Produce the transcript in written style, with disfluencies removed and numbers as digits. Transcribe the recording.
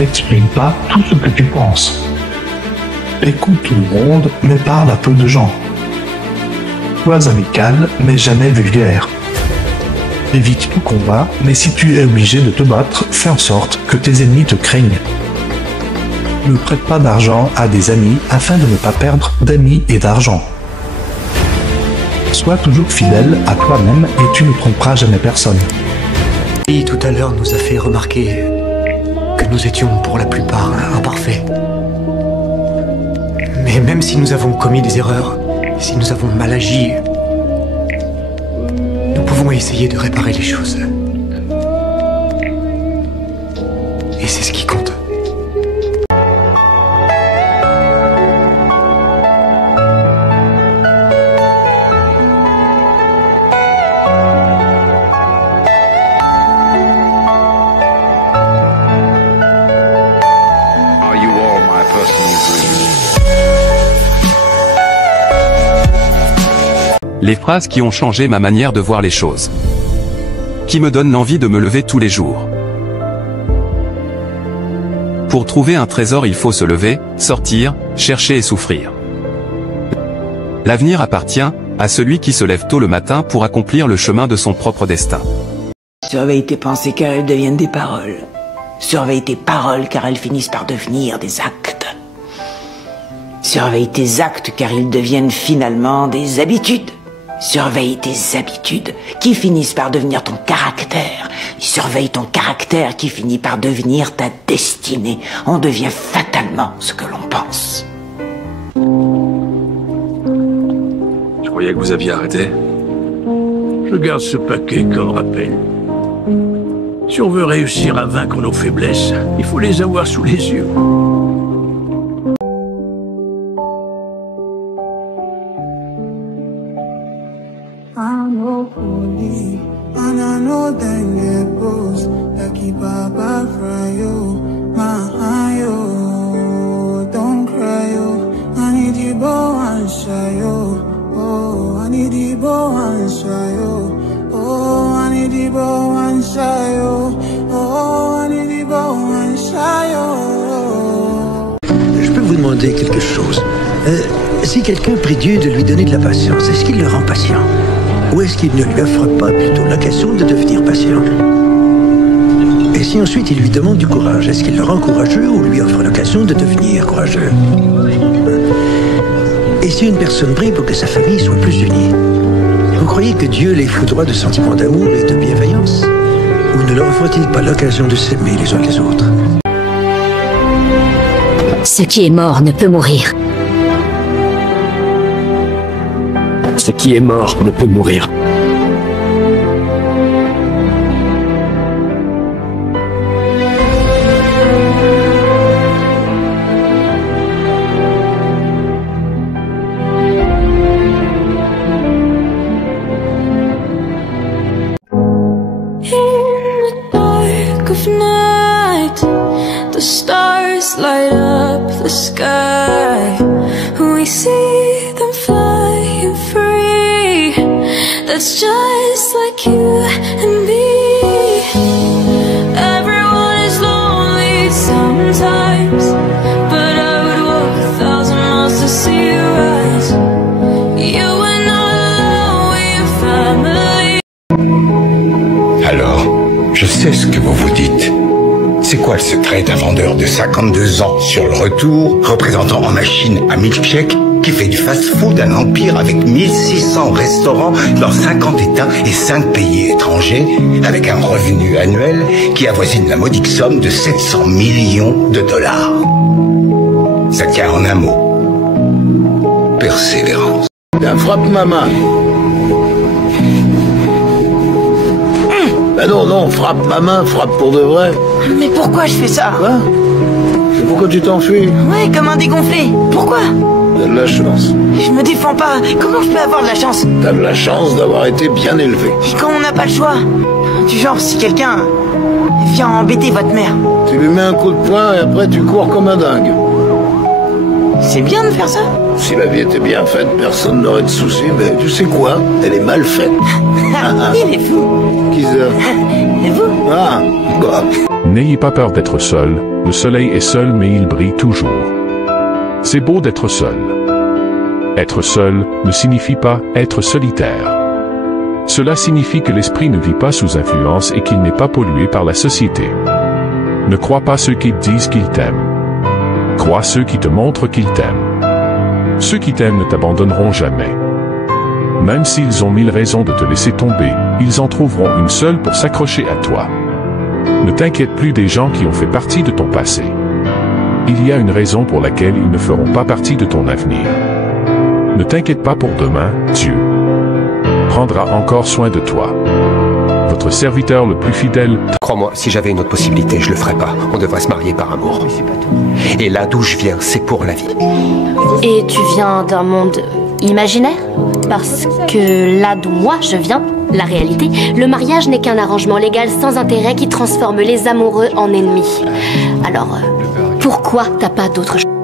N'exprime pas tout ce que tu penses. Écoute tout le monde, mais parle à peu de gens. Sois amical, mais jamais vulgaire. Évite tout combat, mais si tu es obligé de te battre, fais en sorte que tes ennemis te craignent. Ne prête pas d'argent à des amis afin de ne pas perdre d'amis et d'argent. Sois toujours fidèle à toi-même et tu ne tromperas jamais personne. Qui tout à l'heure nous a fait remarquer que nous étions pour la plupart imparfaits. Mais même si nous avons commis des erreurs, si nous avons mal agi, nous pouvons essayer de réparer les choses. Et c'est ce qui compte. Les phrases qui ont changé ma manière de voir les choses. Qui me donnent l'envie de me lever tous les jours. Pour trouver un trésor, il faut se lever, sortir, chercher et souffrir. L'avenir appartient à celui qui se lève tôt le matin pour accomplir le chemin de son propre destin. Surveille tes pensées car elles deviennent des paroles. Surveille tes paroles car elles finissent par devenir des actes. Surveille tes actes car ils deviennent finalement des habitudes. Surveille tes habitudes qui finissent par devenir ton caractère. Surveille ton caractère qui finit par devenir ta destinée. On devient fatalement ce que l'on pense. Je croyais que vous aviez arrêté. Je garde ce paquet comme rappel. Si on veut réussir à vaincre nos faiblesses, il faut les avoir sous les yeux. And I know then get boss. Lucky Baba fry yo, my yo. Don't cry yo. I need you bow and shy yo. Oh, I need you bow and shy yo. Oh, I need you bow and shy yo. Oh, I need you bow and shy yo. Je peux vous demander quelque chose. Si quelqu'un prie Dieu de lui donner de la patience, est-ce qu'il le rend patient? Ou est-ce qu'il ne lui offre pas plutôt l'occasion de devenir patient? Et si ensuite il lui demande du courage, est-ce qu'il le rend courageux ou lui offre l'occasion de devenir courageux? Et si une personne prie pour que sa famille soit plus unie, vous croyez que Dieu les foudroie de sentiments d'amour et de bienveillance? Ou ne leur offre-t-il pas l'occasion de s'aimer les uns les autres? Ce qui est mort ne peut mourir. Ce qui est mort ne peut mourir. The stars light up the sky. We see them flying free. That's just like you and me. Everyone is lonely sometimes, but I would walk 1,000 miles to see you rise. You were not alone with your family. Alors, je sais ce que vous vous dites. C'est quoi le secret d'un vendeur de 52 ans sur le retour, représentant en machine à milkshake, qui fait du fast-food un empire avec 1600 restaurants dans 50 États et 5 pays étrangers, avec un revenu annuel qui avoisine la modique somme de 700 millions de dollars. Ça tient en un mot. Persévérance. Frappe ma main. Ben non, frappe ma main, frappe pour de vrai. Mais pourquoi je fais ça? Quoi? Et pourquoi tu t'enfuis? Ouais, comme un dégonflé. Pourquoi? T'as de la chance. Je me défends pas. Comment je peux avoir de la chance? T'as de la chance d'avoir été bien élevé. Et quand on n'a pas le choix? Du genre, si quelqu'un vient embêter votre mère. Tu lui mets un coup de poing et après tu cours comme un dingue. C'est bien de faire ça? Si la vie était bien faite, personne n'aurait de soucis, mais tu sais quoi? Elle est mal faite. Il est fou. Qui ça? Et vous? Ah, bah. N'ayez pas peur d'être seul. Le soleil est seul mais il brille toujours. C'est beau d'être seul. Être seul ne signifie pas être solitaire. Cela signifie que l'esprit ne vit pas sous influence et qu'il n'est pas pollué par la société. Ne crois pas ceux qui te disent qu'ils t'aiment. Crois ceux qui te montrent qu'ils t'aiment. Ceux qui t'aiment ne t'abandonneront jamais. Même s'ils ont 1000 raisons de te laisser tomber, ils en trouveront une seule pour s'accrocher à toi. Ne t'inquiète plus des gens qui ont fait partie de ton passé. Il y a une raison pour laquelle ils ne feront pas partie de ton avenir. Ne t'inquiète pas pour demain, Dieu prendra encore soin de toi. Votre serviteur le plus fidèle... Crois-moi, si j'avais une autre possibilité, je le ferais pas. On devrait se marier par amour. Et là d'où je viens, c'est pour la vie. Et tu viens d'un monde imaginaire? Parce que là d'où moi je viens, la réalité, le mariage n'est qu'un arrangement légal sans intérêt qui transforme les amoureux en ennemis. Alors, pourquoi t'as pas d'autre chose?